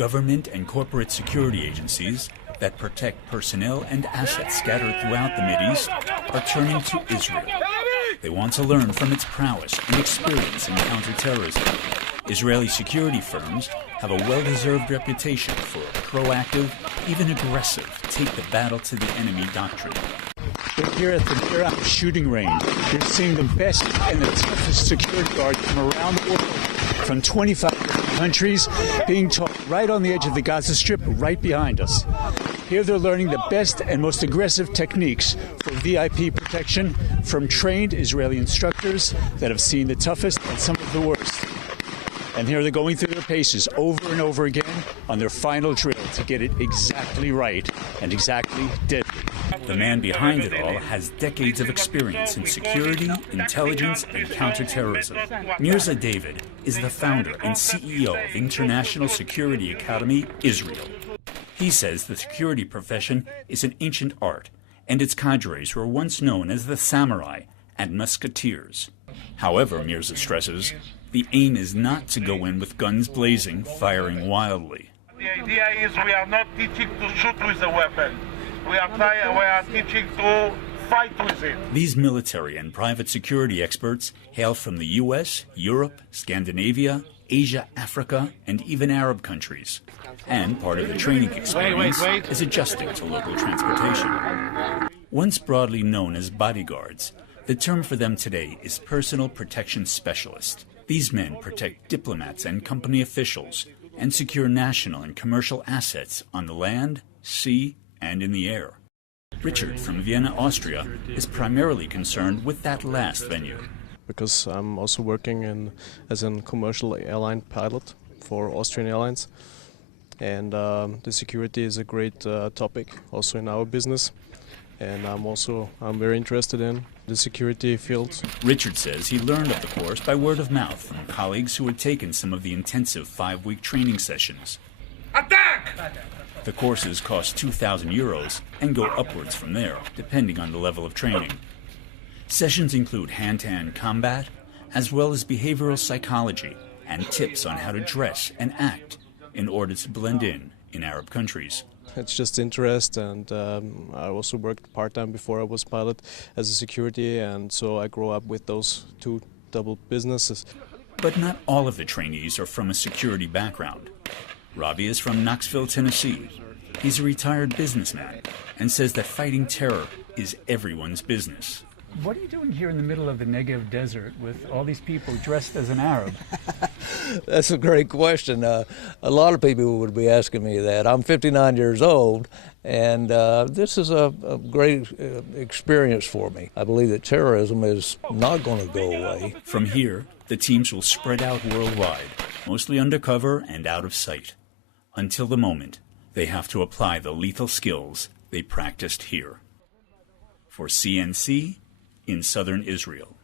Government and corporate security agencies that protect personnel and assets scattered throughout the Mideast are turning to Israel. They want to learn from its prowess and experience in counterterrorism. Israeli security firms have a well-deserved reputation for a proactive, even aggressive, take the battle to the enemy doctrine. We're here at the Iraq shooting range. You're seeing the best and the toughest security guards from around the world, from 25 different countries, being taught right on the edge of the Gaza Strip, right behind us. Here they're learning the best and most aggressive techniques for VIP protection from trained Israeli instructors that have seen the toughest and some of the worst. And here they're going through their paces over and over again on their final drill to get it exactly right and exactly deadly. The man behind it all has decades of experience in security, intelligence, and counterterrorism. Mirza David is the founder and CEO of International Security Academy, Israel. He says the security profession is an ancient art, and its cadres were once known as the samurai and musketeers. However, Mirza stresses, the aim is not to go in with guns blazing, firing wildly. The idea is we are not teaching to shoot with a weapon. We are teaching to fight with it. These military and private security experts hail from the U.S., Europe, Scandinavia, Asia, Africa, and even Arab countries. And part of the training experience is adjusting to local transportation. Once broadly known as bodyguards, the term for them today is personal protection specialist. These men protect diplomats and company officials and secure national and commercial assets on the land, sea, and in the air. Richard from Vienna, Austria, is primarily concerned with that last venue. Because I'm also working as a commercial airline pilot for Austrian Airlines, and the security is a great topic also in our business, and I'm very interested in the security field. Richard says he learned of the course by word of mouth from colleagues who had taken some of the intensive 5-week training sessions. Attack! The courses cost €2,000 and go upwards from there, depending on the level of training. Sessions include hand-to-hand combat, as well as behavioral psychology and tips on how to dress and act in order to blend in Arab countries. It's just interest, and I also worked part-time before I was pilot as a security, and so I grew up with those two double businesses. But not all of the trainees are from a security background. Robbie is from Knoxville, Tennessee. He's a retired businessman and says that fighting terror is everyone's business. What are you doing here in the middle of the Negev desert with all these people dressed as an Arab? That's a great question. A lot of people would be asking me that. I'm 59 years old, and this is a great experience for me. I believe that terrorism is not going to go away. From here, the teams will spread out worldwide, mostly undercover and out of sight, until the moment they have to apply the lethal skills they practiced here. For CNC, in southern Israel.